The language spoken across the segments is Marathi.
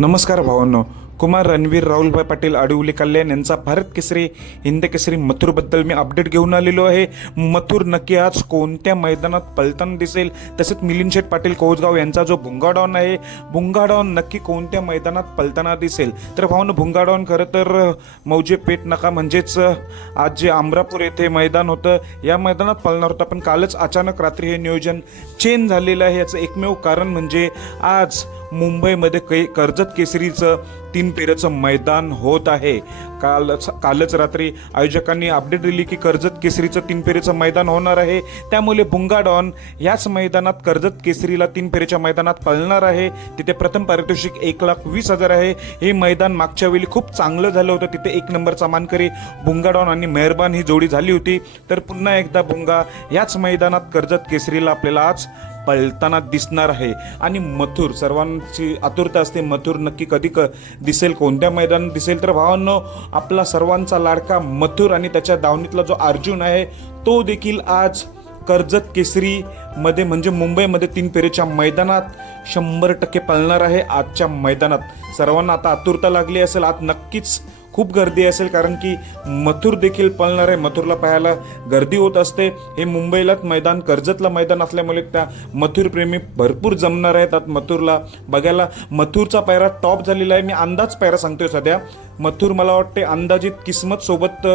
नमस्कार भावांनो. कुमार रणवीर राहुलभाई पाटील आडिवली कल्याण यांचा भारत केसरी हिंद केसरी मथुरबद्दल मी अपडेट घेऊन आलेलो आहे. मथुर नक्की आज कोणत्या मैदानात पलताना दिसेल? तसेच मिलिंद शेठ पाटील कोसगाव यांचा जो भुंगाडॉन आहे भुंगाडॉन नक्की कोणत्या मैदानात पलताना दिसेल? तर भाऊन भुंगाडॉन खरं तर मौजे पेट नका म्हणजेच आज जे आमरापूर येथे मैदान होतं या मैदानात पळणार होतं. पण कालच अचानक रात्री हे नियोजन चेंज झालेलं आहे. याचं एकमेव कारण म्हणजे आज मुंबईमध्ये कै कर्जत केसरीचं तीन पेरेचं मैदान होत आहे. कालच कालच रात्री आयोजकांनी अपडेट दिली की कर्जत केसरीचं तीन पेरेचं मैदान होणार आहे. त्यामुळे बुंगाडॉन याच मैदानात कर्जत केसरीला तीन पेरेच्या मैदानात पळणार आहे. तिथे प्रथम पारितोषिक एक लाख वीस हजार आहे. हे मैदान मागच्या वेळी खूप चांगलं झालं होतं. तिथे एक नंबरचा मानकरी बुंगाडॉन आणि मेहरबान ही जोडी झाली होती. तर पुन्हा एकदा बुंगा याच मैदानात कर्जत केसरीला आपल्याला आज पळताना दिसणार आहे. आणि मथुर सर्वांची आतुरता असते. मथुर नक्की कधी क दिसेल कोणत्या मैदानात दिसेल? तर भावांनो आपला सर्वांचा लाडका मथुर आणि त्याच्या दावणीतला जो अर्जुन आहे तो देखील आज कर्जत केसरीमध्ये म्हणजे मुंबईमध्ये तीन फेरीच्या मैदानात शंभर टक्के पळणार आहे आजच्या मैदानात. सर्वांना आता आतुरता लागली असेल. आज नक्कीच खूप गर्दी असेल कारण की मथुर देखील पळणार आहे. मथुरला पाहायला गर्दी होत असते. हे मुंबईलाच मैदान कर्जतला मैदान असल्यामुळे त्या मथुरप्रेमी भरपूर जमणार आहेत. आत मथुरला बघायला मथुरचा पायरा टॉप झालेला आहे. मी अंदाज पायरा सांगतोय सध्या. मथुर मला वाटते अंदाजित किस्मत सोबत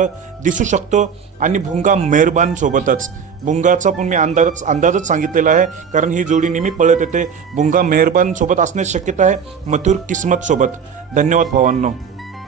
दिसू शकतो आणि भुंगा मेहरबान सोबतच. भुंगाचा पण मी अंदाज अंदाजच सांगितलेला आहे कारण ही जोडी नेहमी पळत येते. भुंगा मेहरबान सोबत असण्याची शक्यता आहे. मथुर किस्मत सोबत. धन्यवाद भावांनो.